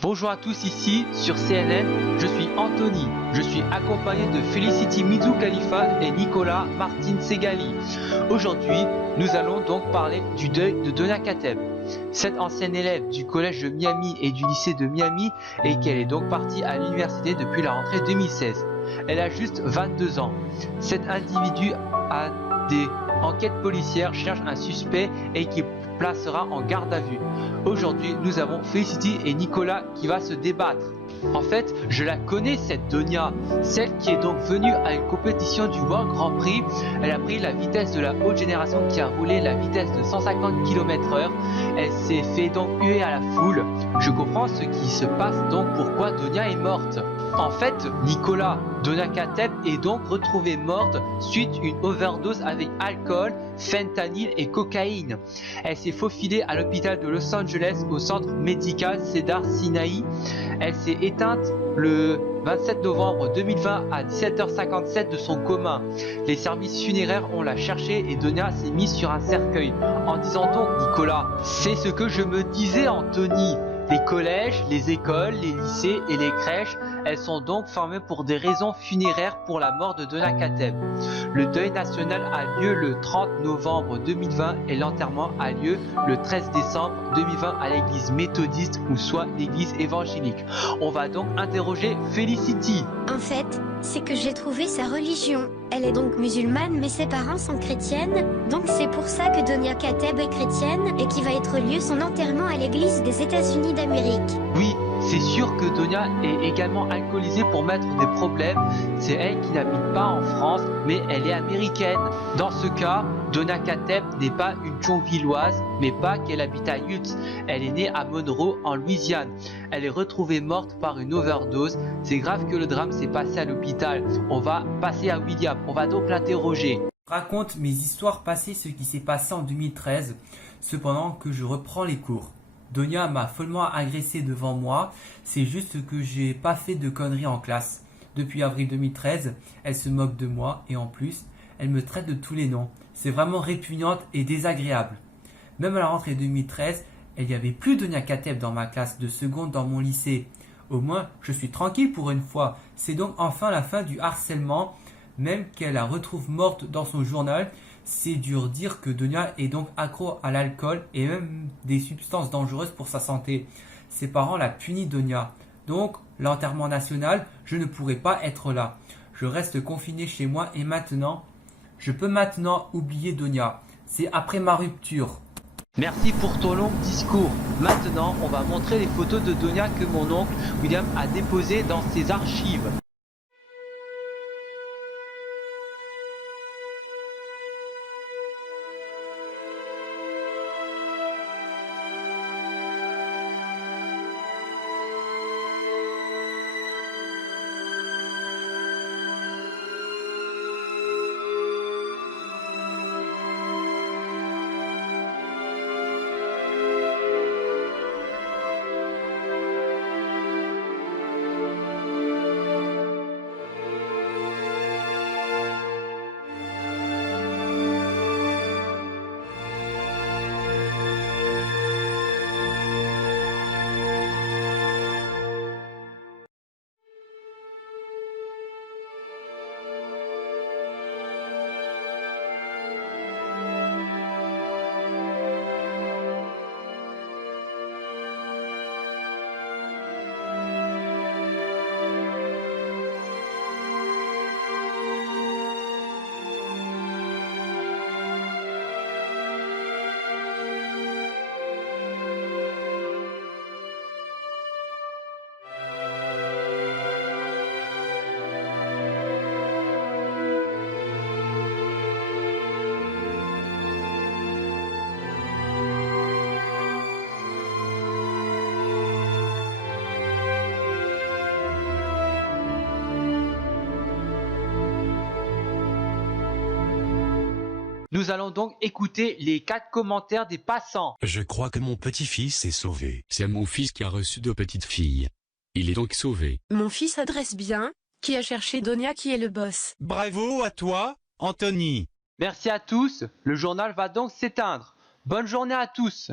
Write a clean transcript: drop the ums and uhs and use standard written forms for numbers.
Bonjour à tous, ici sur CNN, je suis Anthony. Je suis accompagné de Felicity Mizou Khalifa et Nicolas Martin Segali. Aujourd'hui, nous allons donc parler du deuil de Donia Kateb. Cette ancienne élève du collège de Miami et du lycée de Miami et qu'elle est donc partie à l'université depuis la rentrée 2016. Elle a juste 22 ans. Cet individu a des enquêtes policières, cherche un suspect et qui placera en garde à vue. Aujourd'hui, nous avons Felicity et Nicolas qui va se débattre. En fait, je la connais cette Donia, celle qui est donc venue à une compétition du World Grand Prix. Elle a pris la vitesse de la haute génération qui a roulé la vitesse de 150 km/h. Elle s'est fait donc huer à la foule. Je comprends ce qui se passe donc pourquoi Donia est morte. En fait, Nicolas, Donia Kateb est donc retrouvée morte suite à une overdose avec alcool, fentanyl et cocaïne. Elle s'est faufilée à l'hôpital de Los Angeles au centre médical Cedar Sinai. Elle s'est éteinte le 27 novembre 2020 à 17h57 de son coma. Les services funéraires ont la cherchée et Donia s'est mise sur un cercueil. En disant donc, Nicolas, c'est ce que je me disais, Anthony. Les collèges, les écoles, les lycées et les crèches, elles sont donc fermées pour des raisons funéraires pour la mort de Donia Kateb. Le deuil national a lieu le 30 novembre 2020 et l'enterrement a lieu le 13 décembre 2020 à l'église méthodiste ou soit l'église évangélique. On va donc interroger Felicity. En fait, c'est que j'ai trouvé sa religion. Elle est donc musulmane mais ses parents sont chrétiennes, donc c'est pour ça que Donia Kateb est chrétienne et qu'il va être lieu son enterrement à l'église des États-Unis d'Amérique. Oui, c'est sûr que Donia est également alcoolisée pour mettre des problèmes. C'est elle qui n'habite pas en France, mais elle est américaine. Dans ce cas, Donia Kateb n'est pas une Thionvilloise, mais pas qu'elle habite à Utah. Elle est née à Monroe, en Louisiane. Elle est retrouvée morte par une overdose. C'est grave que le drame s'est passé à l'hôpital. On va passer à William. On va donc l'interroger. Je raconte mes histoires passées, ce qui s'est passé en 2013, cependant que je reprends les cours. Donia m'a follement agressé devant moi, c'est juste que j'ai pas fait de conneries en classe. Depuis avril 2013, elle se moque de moi et en plus, elle me traite de tous les noms. C'est vraiment répugnante et désagréable. Même à la rentrée 2013, il n'y avait plus Donia Kateb dans ma classe de seconde dans mon lycée. Au moins, je suis tranquille pour une fois. C'est donc enfin la fin du harcèlement. Même qu'elle la retrouve morte dans son journal, c'est dur dire que Donia est donc accro à l'alcool et même des substances dangereuses pour sa santé. Ses parents la punissent Donia. Donc, l'enterrement national, je ne pourrai pas être là. Je reste confiné chez moi et maintenant, je peux maintenant oublier Donia. C'est après ma rupture. Merci pour ton long discours. Maintenant, on va montrer les photos de Donia que mon oncle William a déposées dans ses archives. Nous allons donc écouter les 4 commentaires des passants. Je crois que mon petit-fils est sauvé. C'est mon fils qui a reçu 2 petites filles. Il est donc sauvé. Mon fils adresse bien, qui a cherché Donia qui est le boss. Bravo à toi, Anthony. Merci à tous, le journal va donc s'éteindre. Bonne journée à tous.